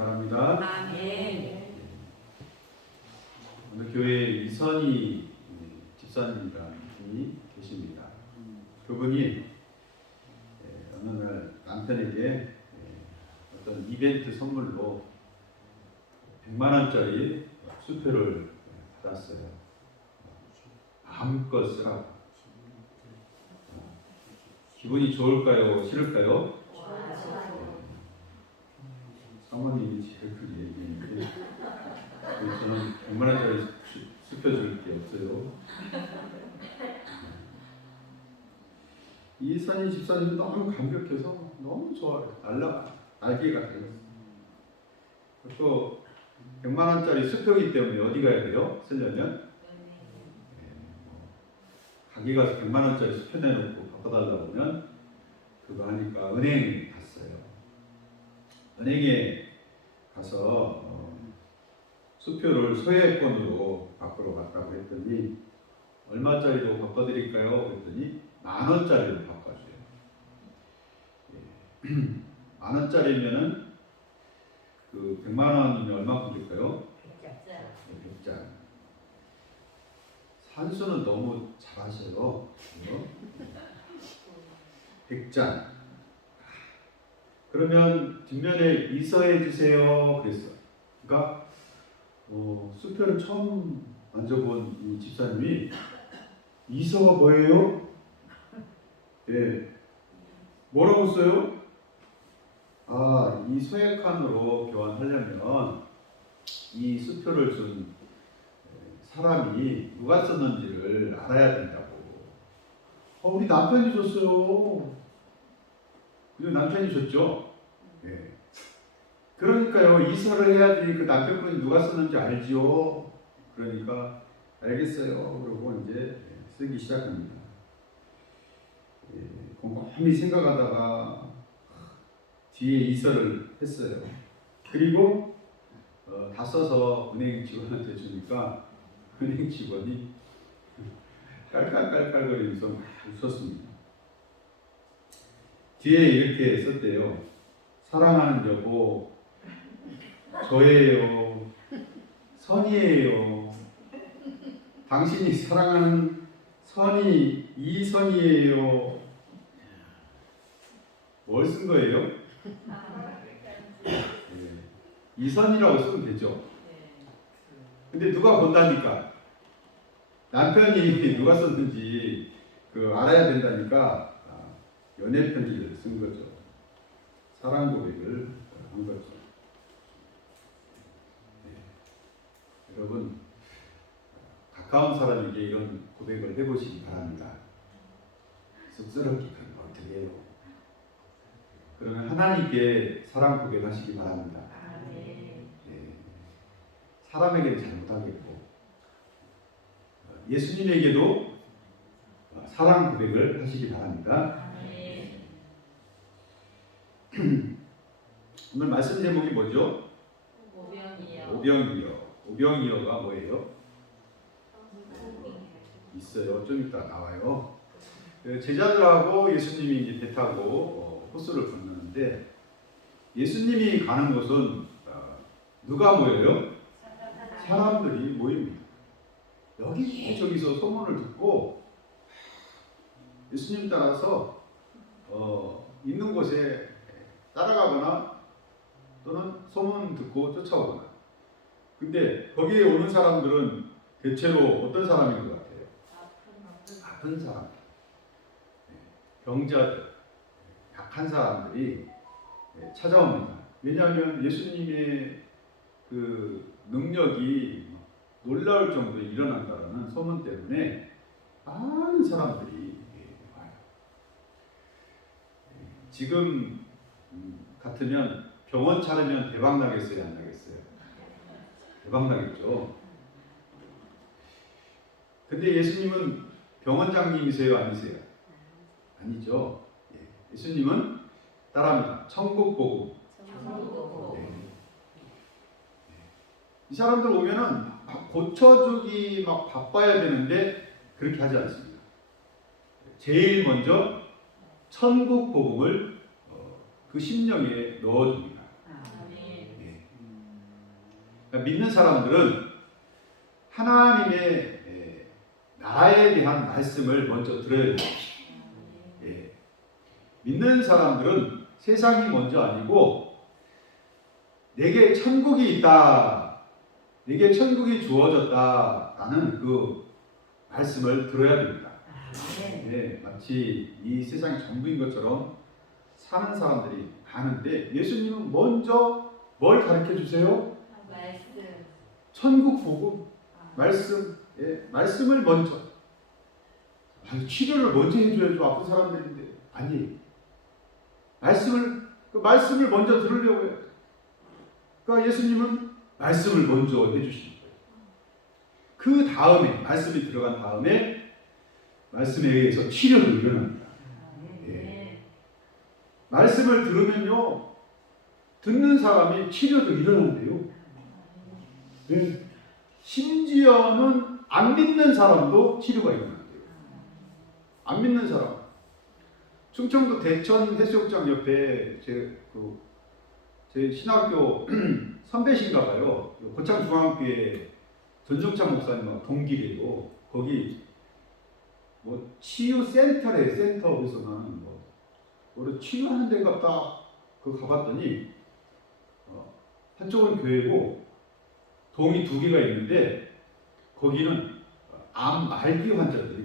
바랍니다. 아멘. 오늘 교회에 이선희 집사님이라는 분이 계십니다. 그분이 어느 날 남편에게 어떤 이벤트 선물로 100만 원짜리 수표를 받았어요. 마음껏 쓰라고. 기분이 좋을까요? 싫을까요? 사모님이 제일 크게 얘기했는데 저는 100만 원짜리 수표 줄 게 없어요. 이선희 집사님은 너무 감격해서 너무 좋아해요. 날개가 되었어요. 또 100만 원짜리 수표이기 때문에 어디 가야 돼요? 쓰려면 가게 가서 100만 원짜리 수표 내놓고 바꿔달라고 하면 그거 하니까 은행에 갔어요. 은행에 가서 수표를 소액권으로 바꾸러 갔다고 했더니 얼마짜리로 바꿔드릴까요? 그랬더니 10,000원짜리로 바꿔줘요. 10,000원짜리면은 그 100만 원이면 얼마큼 줄까요? 100장. 산수는 너무 잘하셔요. 100장. 그러면 뒷면에 이서해 주세요. 그랬어. 그러니까 수표를 처음 만져본 이 집사님이 이서가 뭐예요? 예. 뭐라고 써요? 이 소액칸으로 교환하려면 이 수표를 준 사람이 누가 썼는지를 알아야 된다고. 우리 남편이 줬어요. 그리고 남편이 줬죠. 예. 그러니까요, 이서를 해야 되니 그 남편분이 누가 썼는지 알지요. 그러니까 알겠어요. 그러고 이제 쓰기 시작합니다. 곰곰이 생각하다가 뒤에 이서를 했어요. 그리고 다 써서 은행 직원한테 주니까 은행 직원이 깔깔깔깔거리면서 막 웃었습니다. 뒤에 이렇게 썼대요. 사랑하는 여보, 저예요. 선이에요. 당신이 사랑하는 선이 이선이에요. 뭘 쓴 거예요? 이선이라고 쓰면 되죠. 근데 누가 본다니까? 남편이 누가 썼는지 알아야 된다니까 연애 편지를 쓴 거죠. 사랑 고백을 한 거죠. 여러분 가까운 사람에게 이런 고백을 해보시기 바랍니다. 쑥스럽게 그런 거 어떻게 해요? 그러면 하나님께 사랑 고백하시기 바랍니다. 사람에게는 잘못하겠고 예수님에게도 사랑 고백을 하시기 바랍니다. 오늘 말씀 제목이 뭐죠? 오병이어. 오병이어가 뭐예요? 있어요. 좀 이따 나와요. 제자들하고 예수님이 이제 배 타고 호수를 건너는데 예수님이 가는 곳은 누가 모여요? 사람들이 모입니다. 여기저기서 소문을 듣고 예수님 따라서 있는 곳에 따라가거나 또는 소문 듣고 쫓아오거나. 근데 거기에 오는 사람들은 대체로 어떤 사람인 것 같아요? 아픈 사람, 병자들, 약한 사람들이 찾아옵니다. 왜냐하면 예수님의 그 능력이 놀라울 정도에 일어난다는 소문 때문에 많은 사람들이 와요. 지금 같으면 병원 차리면 대박 나겠어요, 안 나겠어요? 대박 나겠죠. 근데 예수님은 병원장님이세요, 아니세요? 아니죠. 예수님은 따라합니다. 천국 복음. 이 사람들 오면은 막 고쳐주기 막 바빠야 되는데 그렇게 하지 않습니다. 제일 먼저 천국 복음을 그 심령에 넣어줍니다. 그러니까 믿는 사람들은 하나님의 나라에 대한 말씀을 먼저 들어야 돼요. 예. 믿는 사람들은 세상이 먼저 아니고 내게 천국이 있다, 내게 천국이 주어졌다라는 그 말씀을 들어야 됩니다. 예, 마치 이 세상이 전부인 것처럼 사는 사람들이 많은데 예수님은 먼저 뭘 가르쳐 주세요? 말씀. 천국 복음, 말씀, 예, 말씀을 먼저. 치료를 먼저 해줘야죠. 아픈 사람들인데 아니, 그 말씀을 먼저 들으려고 해요. 그러니까 예수님은 말씀을 먼저 해주시는 거예요. 그 다음에 말씀이 들어간 다음에 말씀에 의해서 치료도 일어납니다. 예. 말씀을 들으면요, 듣는 사람이 치료도 일어난대요. 예. 심지어는 안 믿는 사람도 치료가 일어난대요. 안 믿는 사람. 충청도 대천 해수욕장 옆에 제 신학교 선배신가 봐요. 고창중앙교회 전종찬 목사님하고 동기래요. 거기 뭐 치유센터래. 센터에서는 뭐 치유하는 데가 딱 가봤더니 한쪽은 교회고 동이 2개가 있는데 거기는 암 말기 환자들이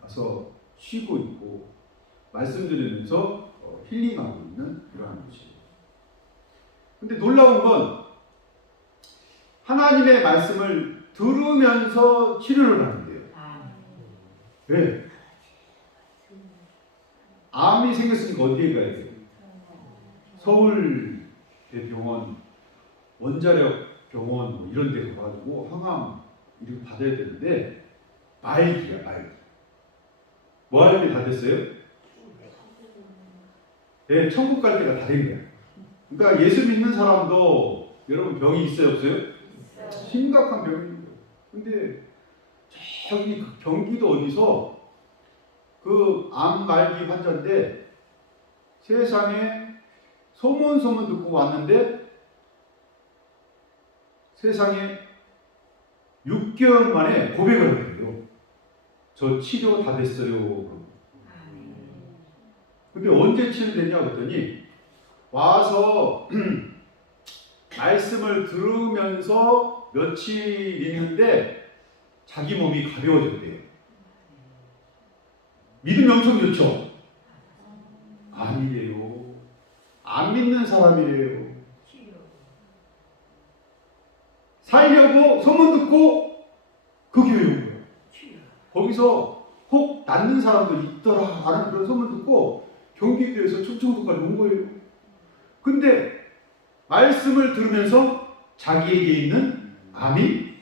와서 쉬고 있고 말씀드리면서 힐링하고 있는 그러한 곳이에요. 근데 놀라운 건 하나님의 말씀을 들으면서 치료를 하는데요. 네. 암이 생겼으니까 어디에 가야 돼요? 서울대병원, 원자력 병원 뭐 이런 데 가가지고 항암 이렇게 받아야 되는데 말기야, 말기. 뭐 할 때 다 됐어요? 네, 천국 갈 때가 다 된 거야. 그러니까 예수 믿는 사람도 여러분 병이 있어요, 없어요? 있어요. 심각한 병이. 근데 저기 경기도 어디서 그 암 말기 환자인데 세상에 소문 듣고 왔는데 세상에 6개월 만에 고백을 하더래요. 저 치료 다 됐어요. 근데 언제 치료됐냐 그랬더니 와서 말씀을 들으면서 며칠 있는데 자기 몸이 가벼워졌대요. 믿음이 엄청 좋죠? 아니래요. 안 믿는 사람이래요. 살려고 소문 듣고 그 교회에 온 거예요. 거기서 혹 낫는 사람도 있더라 하는 그런 소문 듣고 경기도에서 충청도까지 온 거예요. 근데 말씀을 들으면서 자기에게 있는 암이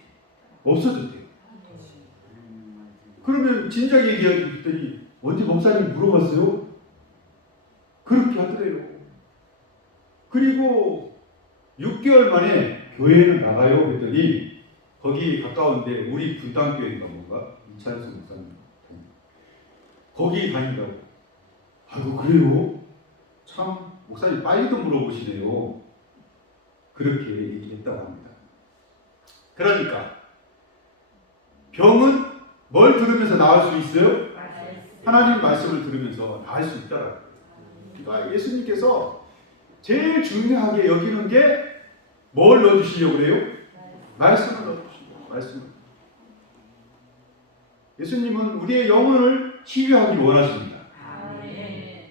없어졌대요. 그러면 진작 얘기했더니 언제 목사님 물어봤어요? 그렇게 하더래요. 그리고 6개월 만에 교회를 나가요 그랬더니 거기 가까운데 우리 분당교회인가 뭔가 이찬수 목사님 거기 다닌다고. 아이고 그래요? 참 목사님 빨리도 물어보시네요. 그렇게 얘기했다고 합니다. 그러니까 병은 뭘 들으면서 나을 수 있어요? 하나님 말씀을 들으면서 나을 수 있다라고. 그러니까 예수님께서 제일 중요하게 여기는 게 뭘 넣어주시려고 그래요? 말씀을 넣어주시려고. 말씀을. 예수님은 우리의 영혼을 치유하기 원하십니다.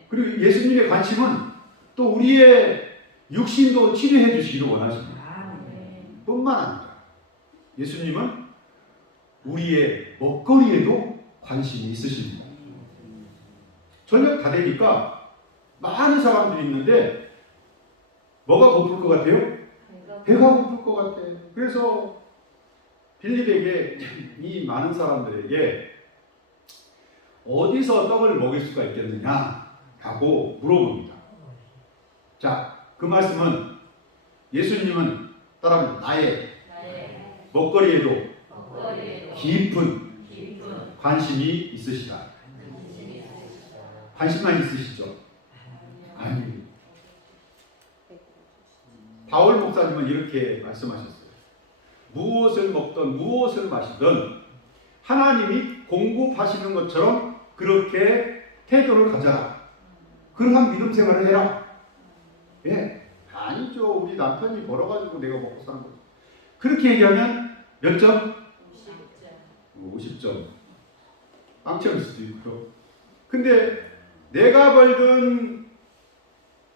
그리고 예수님의 관심은 또 우리의 육신도 치료해 주시기를 원하십니다. 뿐만 아니라 예수님은 우리의 먹거리에도 관심이 있으십니다. 저녁 다 되니까 많은 사람들이 있는데 뭐가 고플 것 같아요? 배가 고플 것 같아. 그래서 빌립에게 이 많은 사람들에게 어디서 떡을 먹일 수가 있겠느냐 라고 물어봅니다. 자, 그 말씀은 예수님은 따라합니다. 나의 먹거리에도 깊은 관심이 있으시다. 관심만 있으시죠? 아니. 바울 목사님은 이렇게 말씀하셨어요. 무엇을 먹든 무엇을 마시든 하나님이 공급하시는 것처럼 그렇게 태도를 가져라. 그러한 믿음 생활을 해라. 예, 아니죠. 우리 남편이 벌어가지고 내가 먹고 사는 거죠. 그렇게 얘기하면 몇 점? 50점. 빵점일 수도 있고요. 근데 내가 벌든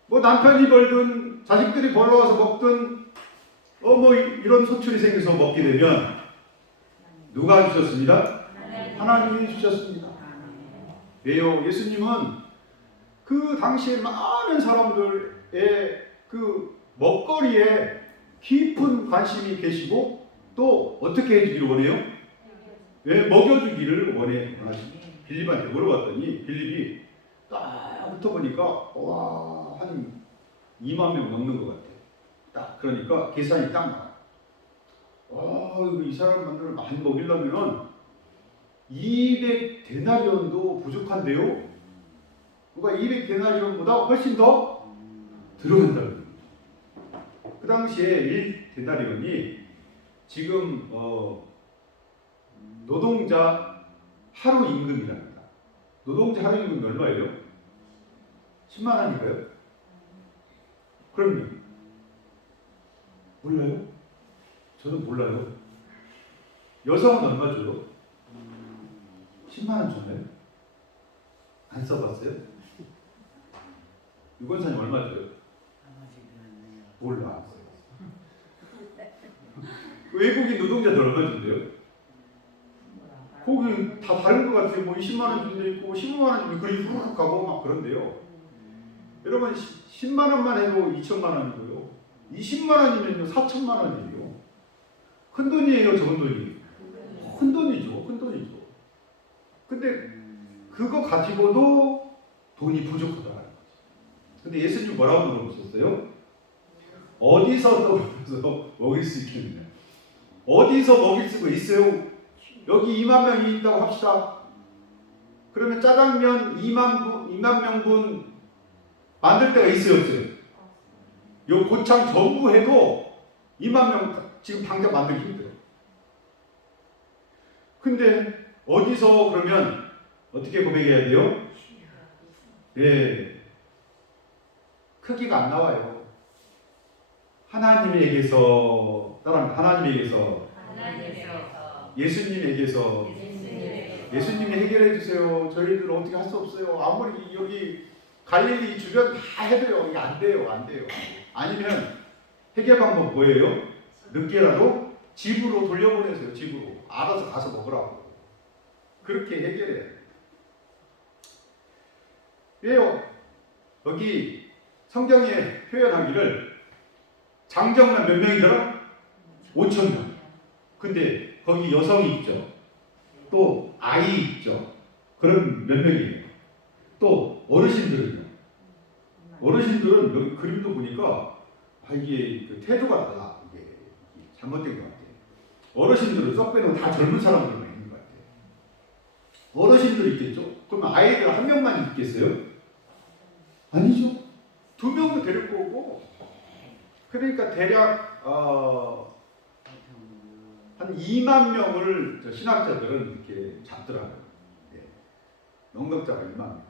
뭐 남편이 벌든 자식들이 벌어와서 먹든 뭐 이런 소출이 생겨서 먹게 되면 누가 주셨습니다? 하나님이 주셨습니다. 왜요? 예수님은 그 당시에 많은 사람들의 그 먹거리에 깊은 관심이 계시고 또 어떻게 해주기를 원해요? 왜 먹여주기를 원하십니다. 빌립한테 물어봤더니 빌립이 딱 붙어보니까 와, 한 2만 명 넘는 것 같아. 딱 그러니까 계산이 딱 나와. 와, 이 사람들을 많이 먹이려면 200데나리온도 부족한데요? 그러니까 200데나리온보다 훨씬 더 들어간다는 거예요. 그 당시에 1데나리온이 지금 노동자 하루 임금이랍니다. 노동자 하루 임금이 얼마예요? 10만 원인가요? 그럼요. 몰라요? 저는 몰라요. 여성은 얼마 줘요? 10만 원 줬나요? 안 써봤어요? 유권사님 얼마 줘요? 몰라. 외국인 노동자들 얼마 준대요? 거기 다 다른 것 같아요. 뭐 20만 원 준 데 있고 15만 원 주면 그리 후루룩 가고 막 그런데요. 여러분 10만 원만 해도 2천만 원이고요. 20만 원이면요 4천만 원이에요. 큰 돈이에요, 적은 돈이? 큰 돈이죠, 큰 돈이죠. 근데 그거 가지고도 돈이 부족하다는 거죠. 근데 예수님 뭐라고 물어보셨어요? 어디서 떠올려서 먹일 수 있겠느냐? 어디서 먹일 수가 있어요? 여기 2만 명이 있다고 합시다. 그러면 짜장면 2만 명분 만들 데가 있어요, 없어요? 요 고창 전부 해도 2만 명 지금 당장 만들기 힘들어요. 근데 어디서 그러면 어떻게 고백해야 돼요? 예, 크기가 안 나와요. 하나님에게서 따라합니다. 하나님에게서 예수님에게서 예수님이 해결해 주세요. 저희들 어떻게 할 수 없어요. 아무리 여기 갈릴리 주변 다 해도요. 이게 안 돼요. 안 돼요. 아니면 해결 방법 뭐예요? 늦게라도 집으로 돌려보내세요. 집으로. 알아서 가서 먹으라고. 그렇게 해결해야 돼요. 왜요? 여기 성경에 표현하기를 장정만 몇 명이더라? 5,000명. 근데 거기 여성이 있죠. 또 아이 있죠. 그럼 몇 명이에요? 또 어르신들은요. 어르신들은 여기 그림도 보니까 이게 그 태도가 달라. 이게 잘못된 것 같아요. 어르신들은 쏙 빼놓고 다 젊은 사람들만 있는 것 같아요. 어르신들 있겠죠? 그럼 아이들 한 명만 있겠어요? 아니죠. 2명도 데리고 오고. 그러니까 대략 한 2만 명을 신학자들은 이렇게 잡더라고요. 예. 농덕자가 2만 명.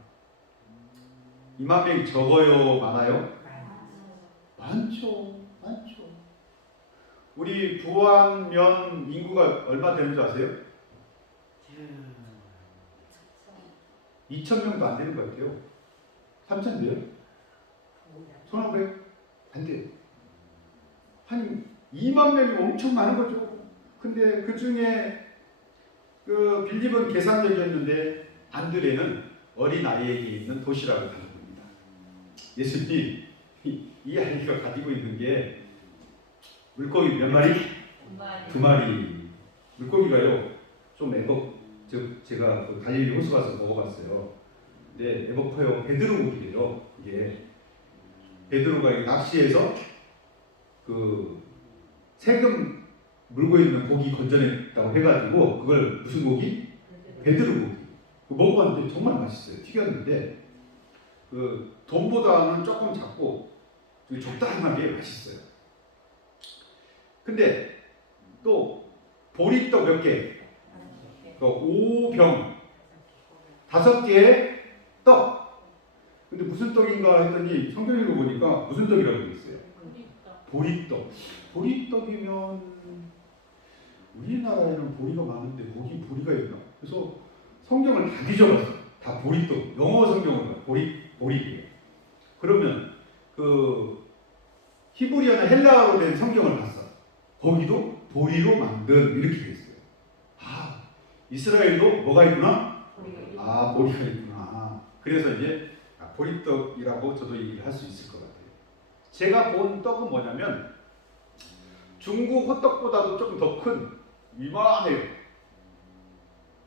2만 명이 적어요? 많아요? 많죠. 많죠. 우리 부안면 인구가 얼마 되는 줄 아세요? 2,000명도 안 되는 것 같아요. 3,000 돼요? 1,500? 안 돼요. 한 2만 명이 엄청 많은 거죠. 근데 그 중에 그 빌립은 계산적이었는데 안드레는 어린 아이에게 있는 도시락을 가지고 있습니다. 예수님이 이 아이가 가지고 있는 게 물고기 몇 마리? 2마리. 물고기가요 좀 제가 그 갈릴리 호수 가서 먹어봤어요. 근데 애먹어요. 베드로 고기래요. 이게 베드로가 낚시해서 그 세금 물고 있는 고기 건져냈다고 해가지고 그걸 무슨 고기? 베드로 고기. 먹어봤는데 정말 맛있어요. 튀겼는데 그 돈보다는 조금 작고 적당하게 맛있어요. 근데 또 보리떡 몇 개? 그 5병 5개의 떡. 근데 무슨 떡인가 했더니 성경 읽어보니까 무슨 떡이라고 되어 있어요? 보리떡. 보리떡이면 우리나라에는 보리가 많은데 거기 보리가 있나? 그래서 성경을 다 뒤져봤어. 다 보리떡. 영어 성경은 보리예요. 그러면 그 히브리어나 헬라어로 된 성경을 봤어. 거기도 보리로 만든 이렇게 돼 있어요. 아, 이스라엘도 뭐가 있구나? 아, 보리가 있구나. 그래서 이제 보리떡이라고 저도 얘기를 할 수 있을 것 같아요. 제가 본 떡은 뭐냐면 중국 호떡보다도 조금 더 큰 이만해요.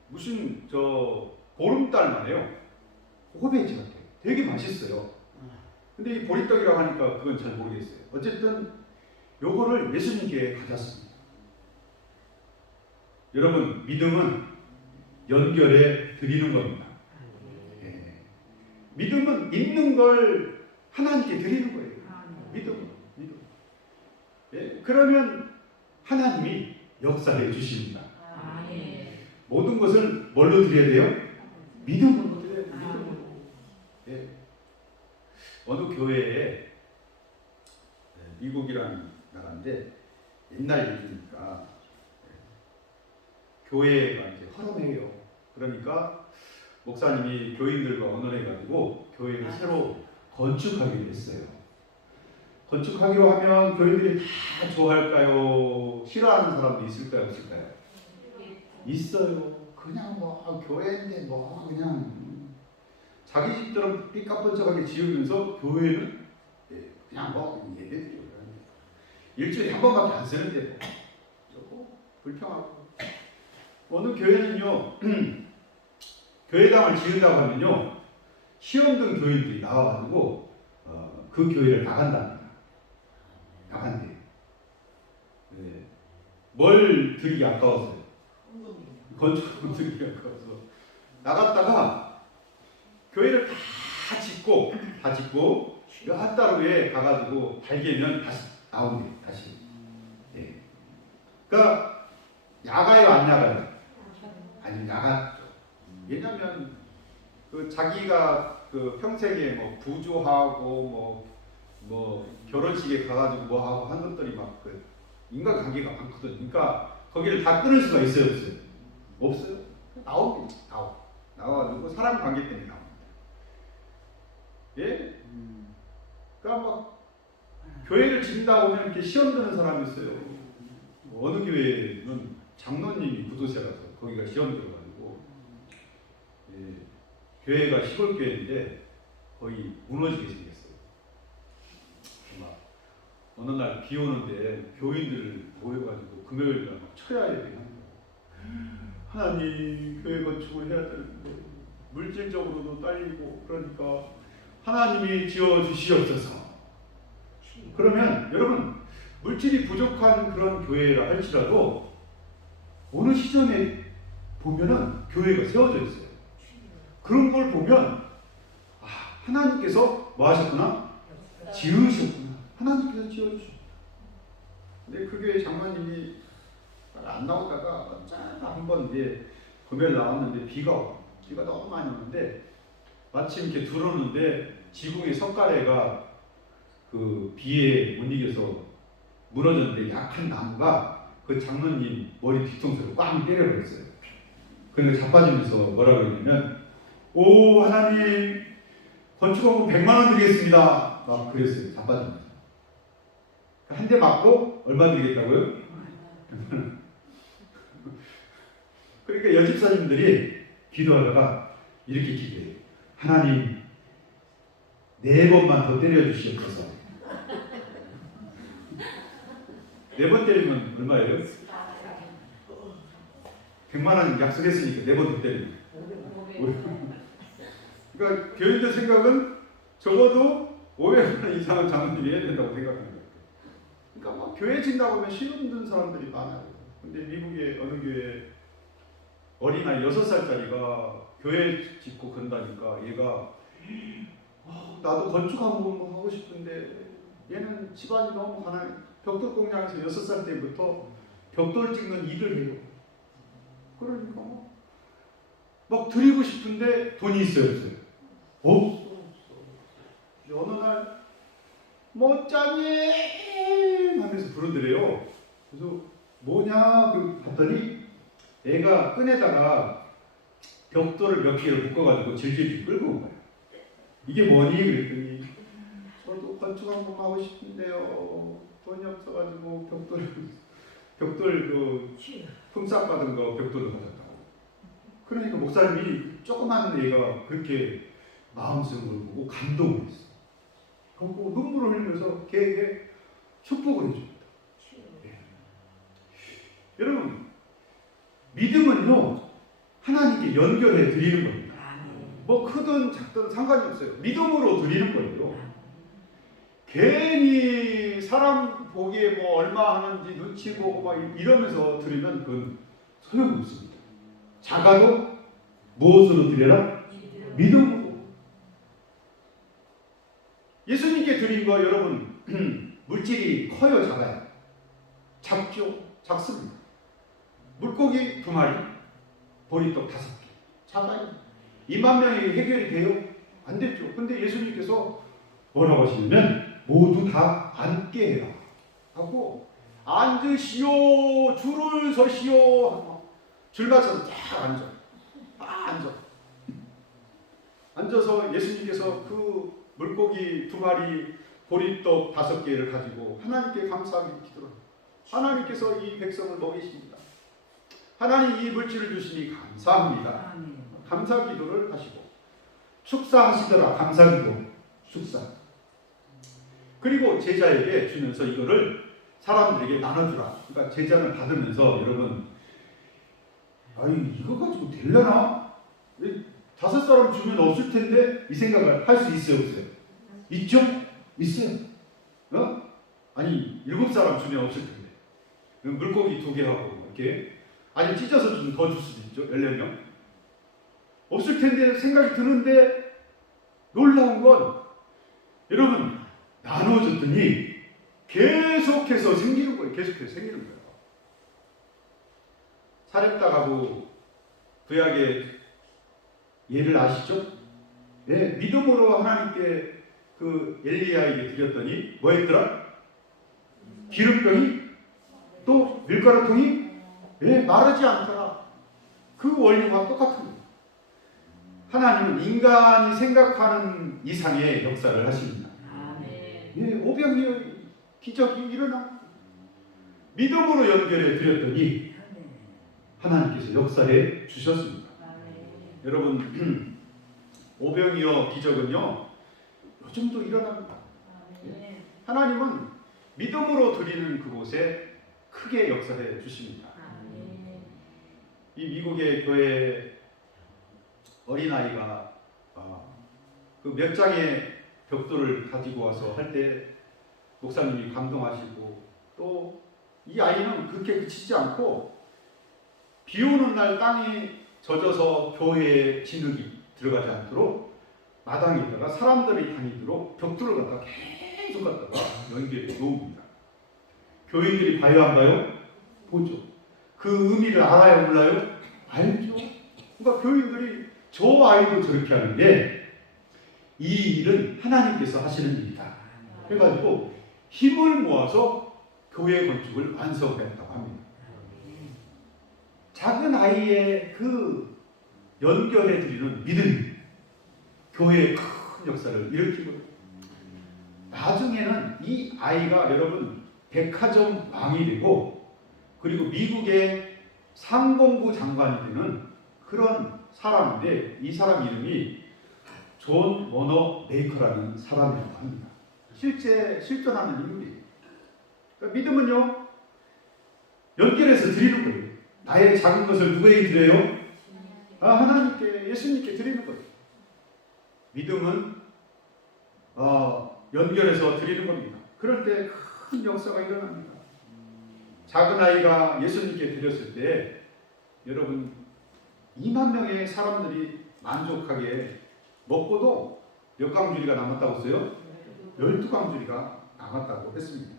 무슨 저 보름달만 해요. 호배지 같아요. 되게 맛있어요. 근데 이 보리떡이라고 하니까 그건 잘 모르겠어요. 어쨌든 요거를 예수님께 가졌습니다. 여러분, 믿음은 연결해 드리는 겁니다. 예. 믿음은 있는 걸 하나님께 드리는 거예요. 믿음. 예. 그러면 하나님이 역사해 주십니다. 모든 것을 뭘로 드려야 돼요? 믿음으로 드려야 돼요. 믿음으로. 예. 어느 교회에 미국이라는 나라인데 옛날 얘기니까 교회가 이제 허름해요. 그러니까 목사님이 교인들과 언론해가지고 교회를 새로 건축하기로 했어요. 건축하기로 하면 교인들이 다 좋아할까요? 싫어하는 사람도 있을까요? 없을까요? 있어요. 그냥 뭐 교회인데 뭐 그냥 자기 집처럼 삐까뻔쩍하게 지으면서 교회는 그냥 뭐 예배드려요. 일주일에 한 번밖에 안 쓰는데 조금 불평하고. 어느 교회는요 교회당을 지은다고 하면요 시험 든 교인들이 나와가지고 그 교회를 나간답니다. 나간대요. 네. 뭘 들기 아까워서요? 건축을 들기 아까워서 나갔다가 교회를 다 짓고 몇 달 후에 가가지고 달개면 다시 나온대요. 다시. 네. 그러니까 나가요 안 나가요? 아니 나갔죠. 왜냐면 그 자기가 그 평생에 뭐 부조하고 뭐 결혼식에 가가지고 뭐 하고 한 것들이 막 그 인간관계가 많거든. 그러니까 거기를 다 끊을 수가 있어요, 없어요? 없어요. 나옵니다. 나와가지고 사람 관계 때문에 나옵니다. 예? 그러니까 막 교회를 짓는다고 하면 이렇게 시험 드는 사람이 있어요. 어느 교회는 장로님이 구도세라서 거기가 시험 들어가지고 예, 교회가 시골 교회인데 거의 무너지게 생겼어요. 막 어느 날 비 오는데 교인들 모여가지고 금요일날 막 쳐야 예배하는 거예요. 하나님 교회 건축을 해야 되는데 물질적으로도 딸리고 그러니까 하나님이 지어 주시옵소서. 그러면 여러분 물질이 부족한 그런 교회라 할지라도 어느 시점에 보면은 교회가 세워져 있어요. 그런 걸 보면 하나님께서 뭐 하셨구나? 지으셨구나. 하나님께서 지어주셨구나. 근데 그 교회 장로님이 안 나오다가 한번 이제 금요일 나왔는데 비가 너무 많이 오는데 마침 이렇게 들어오는데 지붕의 석가래가 그 비에 못 이겨서 무너졌는데 약한 나무가 그 장로님 머리 뒤통수를 꽝 때려버렸어요. 그러니까 자빠지면서 뭐라고 했냐면 오 하나님 건축원금 100만 원 드리겠습니다. 막 그랬어요. 자빠지면서. 한 대 맞고 얼마 드리겠다고요? 그러니까 여집사님들이 기도하다가 이렇게 기도해요. 하나님 4번만 더 때려주시옵소서. 4번 때리면 얼마예요? 100만 원 약속했으니까 4번 더 때리면. 그러니까 교인들 생각은 적어도 500만 원 이상은 장로님이 해야 된다고 생각하는 거예요. 그러니까 막 교회 진다고 하면 시험 든 사람들이 많아요. 근데 미국의 어느 교회 어린아이 6살짜리가 교회 짓고 그런다니까 얘가 나도 건축 한번 하고 싶은데 얘는 집안이 너무 가난해. 벽돌 공장에서 6살 때부터 벽돌 찍는 일을 해요. 그러니까 막 드리고 싶은데 돈이 있어요, 없어요? 없어. 어느 날 못자니 하면서 부르더래요. 그래서 뭐냐 봤더니 애가 끈에다가 벽돌을 몇 개를 묶어가지고 질질 끌고 온 거예요. 이게 뭐니? 그랬더니 저도 건축 한 번 하고 싶은데요. 돈이 없어가지고 벽돌 그 품삯 받은 거 벽돌로 받았다고. 그러니까 목사님이 조그만 애가 그렇게 마음성을 보고 감동을 했어. 그리고 눈물을 흘리면서 걔에게 축복을 해줍니다. 네. 여러분, 믿음은요 하나님께 연결해 드리는 겁니다. 뭐 크든 작든 상관이 없어요. 믿음으로 드리는 거예요. 괜히 사람 보기에 뭐 얼마 하는지 눈치 보고 막 이러면서 드리면 그건 소용이 없습니다. 작아도 무엇으로 드려라? 믿음으로. 예수님께 드린 거 여러분 물질이 커요, 작아요? 작죠? 작습니다. 물고기 2마리, 보리떡 5개. 작아요. 2만 명이 해결이 돼요? 안 됐죠. 근데 예수님께서 뭐라고 하시냐면 모두 다 앉게 해라 하고 앉으시오, 줄을 서시오 하고 줄 맞춰서 딱 앉아. 앉아서 예수님께서 그 물고기 2마리, 보리떡 5개를 가지고 하나님께 감사하기 기도를 합니다. 하나님께서 이 백성을 먹이십니다. 하나님 이 물질을 주시니 감사합니다. 감사 기도를 하시고 축사하시더라. 감사 기도, 축사. 그리고 제자에게 주면서 이거를 사람들에게 나눠주라. 그러니까 제자는 받으면서 여러분, 아니 이거 가지고 되려나? 5사람 주면 없을 텐데 이 생각을 할 수 있어요, 없어요? 있죠? 있어요. 아니 7사람 주면 없을 텐데 물고기 2개 하고 이렇게 아니 찢어서 좀 더 줄 수도 있죠. 14명 없을 텐데 생각이 드는데 놀라운 건 여러분 나눠줬더니 계속해서 생기는 거예요. 계속해서 생기는 거예요. 사렙당하고 구약의 예를 아시죠? 네, 믿음으로 하나님께 그 엘리야에게 드렸더니 뭐 했더라? 기름병이 또 밀가루통이 마르지 않더라. 그 원리와 똑같은 거예요. 하나님은 인간이 생각하는 이상의 역사를 하십니다. 오병이어 기적이 일어나 믿음으로 연결해 드렸더니 하나님께서 역사해 주셨습니다. 여러분 오병이어 기적은요 요즘도 일어납니다. 하나님은 믿음으로 드리는 그곳에 크게 역사해 주십니다. 이 미국의 교회 어린아이가 그 몇 장의 벽돌을 가지고 와서 할 때 목사님이 감동하시고 또 이 아이는 그렇게 그치지 않고 비 오는 날 땅이 젖어서 교회에 진흙이 들어가지 않도록 마당에다가 사람들이 다니도록 벽돌을 갖다가 계속 갖다가 연결해 놓습니다. 교인들이 봐요, 안 봐요? 보죠. 그 의미를 알아요, 몰라요? 알죠. 그러니까 교인들이 저 아이도 저렇게 하는데 이 일은 하나님께서 하시는 일이다. 해가지고 힘을 모아서 교회 건축을 완성했다고 합니다. 작은 아이의 그 연결해 드리는 믿음이 교회의 큰 역사를 일으키고 나중에는 이 아이가 여러분 백화점 왕이 되고 그리고 미국의 상공부 장관이 되는 그런 사람인데 이 사람 이름이 존 워너 메이커라는 사람이라고 합니다. 실제 실존하는 인물이에요. 그러니까 믿음은요 연결해서 드리는 거예요. 나의 작은 것을 누구에게 드려요? 하나님께, 예수님께 드리는 거예요. 믿음은 연결해서 드리는 겁니다. 그럴 때 큰 역사가 일어납니다. 작은 아이가 예수님께 드렸을 때 여러분 2만 명의 사람들이 만족하게 먹고도 몇 강주리가 남았다고 했어요? 12강주리가 남았다고 했습니다.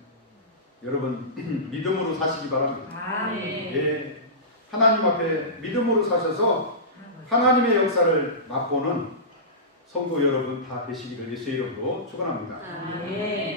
여러분 믿음으로 사시기 바랍니다. 아멘. 예, 하나님 앞에 믿음으로 사셔서 하나님의 역사를 맛보는 성도 여러분 다 되시기를 예수의 이름으로 축원합니다. 아멘.